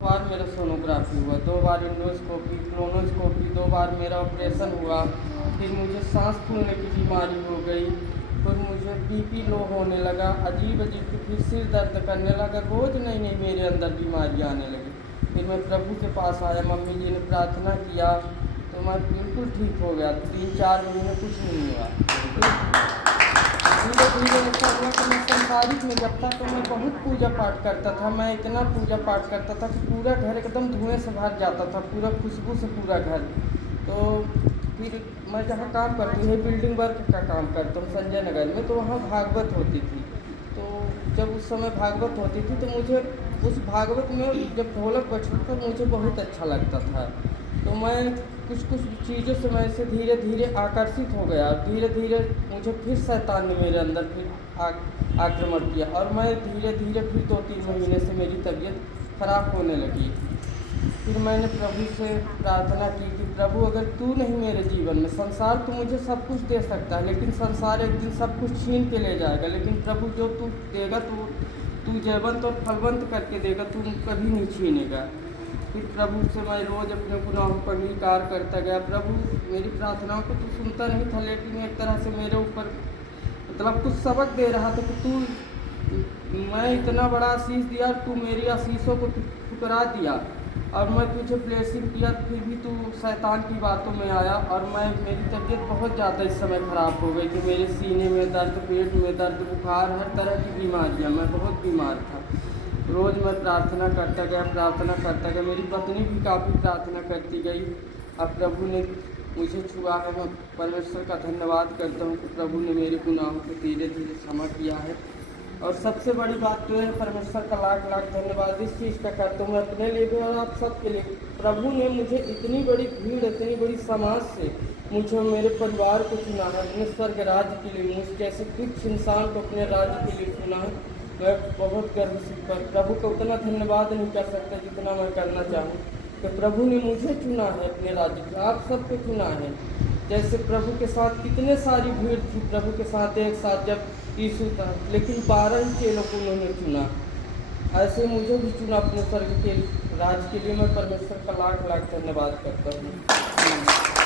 बार मेरा सोनोग्राफी हुआ, 2 बार इंडोस्कोपी, क्रोनोस्कोपी, 2 बार मेरा ऑपरेशन हुआ। फिर मुझे सांस फूलने की बीमारी हो गई, फिर मुझे बीपी लो होने लगा, अजीब-अजीब फिर सिर दर्द करने लगा, रोज़ नई-नई मेरे अंदर बीमारियाँ आने लगी। फिर मैं प्रभु के पास आया, मम्मी जी ने प्रार्थना किया तो मैं बिल्कुल ठीक हो गया। 3-4 महीने कुछ नहीं हुआ। धीरे-धीरे ऐसा हुआ कि मैं संसारिक में जब था तो मैं बहुत पूजा पाठ करता था। मैं इतना पूजा पाठ करता था कि पूरा घर एकदम धुएँ से भर जाता था, पूरा खुशबू से पूरा घर। तो फिर मैं जहाँ काम करती हूँ, बिल्डिंग वर्क का काम करता हूँ संजय नगर में, तो वहाँ भागवत होती थी। तो जब उस समय भागवत होती थी तो मुझे उस भागवत में जब ढोलक बजता था मुझे बहुत अच्छा लगता था। तो मैं कुछ चीज़ों से मैं ऐसे धीरे-धीरे आकर्षित हो गया। धीरे-धीरे मुझे फिर शैतान ने मेरे अंदर फिर आक्रमण किया और मैं धीरे-धीरे फिर 2-3 महीने से मेरी तबीयत ख़राब होने लगी। फिर मैंने प्रभु से प्रार्थना की कि प्रभु अगर तू नहीं मेरे जीवन में, संसार तो मुझे सब कुछ दे सकता है लेकिन संसार एक दिन सब कुछ छीन के ले जाएगा, लेकिन प्रभु जो तू देगा तू जयवंत और फलवंत करके देगा, तू कभी नहीं छीनेगा। फिर प्रभु से मैं रोज़ अपने गुनाहों पर अंगीकार करता गया। प्रभु मेरी प्रार्थनाओं को तो सुनता नहीं था, लेकिन एक तरह से मेरे ऊपर मतलब कुछ सबक दे रहा था कि मैं इतना बड़ा आशीष दिया और तू मेरी आशीषों को ठुकरा दिया और मैं तुझे ब्लेसिंग किया, फिर भी तू शैतान की बातों में आया और मेरी तबीयत बहुत ज़्यादा इस समय ख़राब हो गई कि मेरे सीने में दर्द, पेट में दर्द, बुखार, हर तरह की बीमारियाँ, मैं बहुत बीमार था। रोज़ मैं प्रार्थना करता गया, मेरी पत्नी भी काफ़ी प्रार्थना करती गई। अब प्रभु ने मुझे छुआ है, मैं परमेश्वर का धन्यवाद करता हूँ कि प्रभु ने मेरे गुनाहों को धीरे-धीरे क्षमा किया है। और सबसे बड़ी बात तो है, परमेश्वर का लाख-लाख धन्यवाद इस चीज़ का करता हूँ मैं अपने लिए भी और आप सबके लिए। प्रभु ने मुझे इतनी बड़ी भीड़, इतनी बड़ी समाज से मुझे मेरे परिवार को चुना है, अपने स्वर्ग राज्य के लिए, मुझ जैसे तुच्छ इंसान को अपने राज्य के लिए चुना है। मैं बहुत गर्व से प्रभु का उतना धन्यवाद नहीं कर सकता जितना मैं करना चाहूँ कि प्रभु ने मुझे चुना है अपने राज्य के, आप सबको चुना है। जैसे प्रभु के साथ कितने सारी भीड़ थी, प्रभु के साथ एक साथ जब यीशु था, लेकिन 12 ही चेलों को उन्होंने चुना। ऐसे मुझे भी चुना अपने स्वर्ग के राज्य के लिए। मैं परमेश्वर का लाख-लाख धन्यवाद करता हूँ।